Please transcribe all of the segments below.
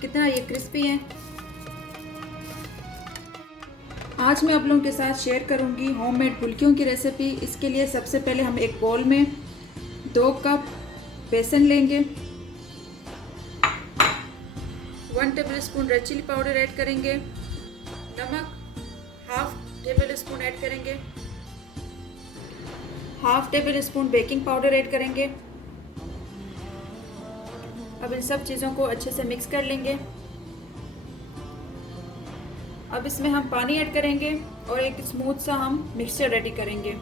कितना ये क्रिस्पी है। आज मैं आप लोगों के साथ शेयर करूंगी होममेड फुल्कियों की रेसिपी। इसके लिए सबसे पहले हम एक बाउल में 2 कप बेसन लेंगे, 1 tablespoon red chili powder add करेंगे, नमक हाफ टेबल स्पून ऐड करेंगे, half tablespoon baking powder add करेंगे। अब इन सब चीज़ों को अच्छे से मिक्स कर लेंगे। अब इसमें हम पानी ऐड करेंगे और एक स्मूथ सा हम मिक्सचर रेडी करेंगे।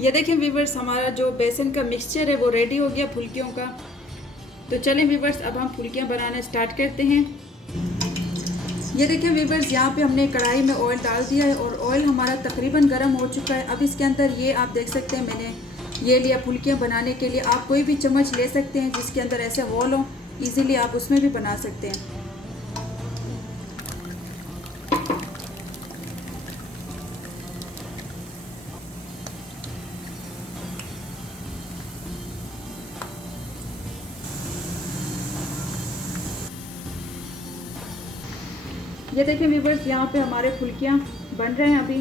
ये देखें व्यूवर्स, हमारा जो बेसन का मिक्सचर है वो रेडी हो गया फुल्कियों का। तो चलें व्यूवर्स, अब हम फुल्कियाँ बनाना स्टार्ट करते हैं। ये देखें व्यूवर्स, यहाँ पे हमने कढ़ाई में ऑयल डाल दिया है और ऑयल हमारा तकरीबन गर्म हो चुका है। अब इसके अंदर ये आप देख सकते हैं मैंने ये लिया फुल्कियाँ बनाने के लिए। आप कोई भी चम्मच ले सकते हैं जिसके अंदर ऐसे होल हो, इजीली आप उसमें भी बना सकते हैं। ये देखिए व्यूवर्स, यहाँ पे हमारे फुल्कियाँ बन रहे हैं अभी।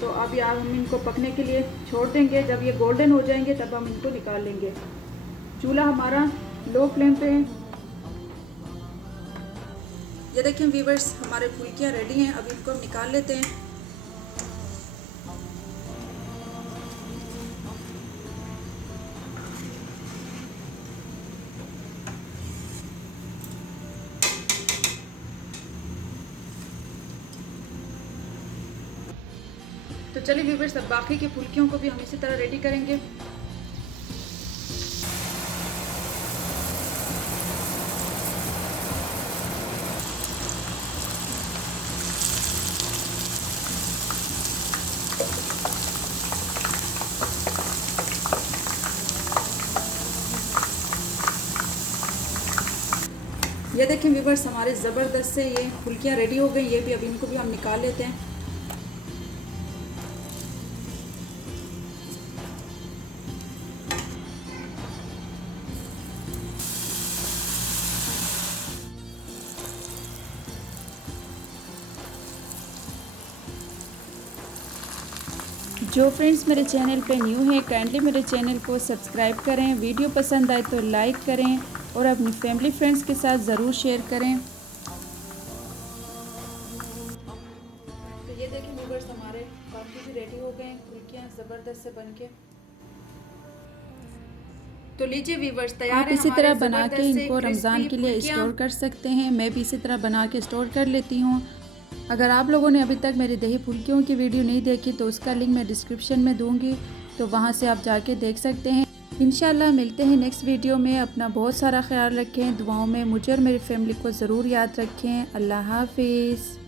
तो अभी आप हम इनको पकने के लिए छोड़ देंगे। जब ये गोल्डन हो जाएंगे तब हम इनको निकाल लेंगे। चूल्हा हमारा लो फ्लेम पे है। ये देखिए व्यूवर्स, हमारे फुल्कियाँ रेडी हैं। अभी इनको हम निकाल लेते हैं। तो चलिए व्यूवर्स, अब बाकी की फुल्कियों को भी हम इसी तरह रेडी करेंगे। ये देखें व्यूवर्स, हमारे ज़बरदस्त से ये फुल्कियाँ रेडी हो गई। ये भी अभी इनको भी हम निकाल लेते हैं। जो फ्रेंड्स मेरे चैनल पे न्यू हैं, काइंडली मेरे चैनल को सब्सक्राइब करें। वीडियो पसंद आए तो लाइक करें और अपनी फैमिली फ्रेंड्स के साथ ज़रूर शेयर करें। तो ये देखिए व्यूवर्स, हमारे काफ़ी भी रेडी हो गए फुल्कियाँ ज़बरदस्त से बन के। तो लीजिए व्यूवर्स, तैयार है। इसी तरह बना के इनको रमज़ान के लिए स्टोर कर सकते हैं। मैं भी इसी तरह बना के स्टोर कर लेती हूँ। अगर आप लोगों ने अभी तक मेरी दही फुल्कियों की वीडियो नहीं देखी तो उसका लिंक मैं डिस्क्रिप्शन में दूंगी, तो वहां से आप जाके देख सकते हैं। इंशाल्लाह मिलते हैं नेक्स्ट वीडियो में। अपना बहुत सारा ख्याल रखें। दुआओं में मुझे और मेरी फैमिली को ज़रूर याद रखें। अल्लाह हाफिज़।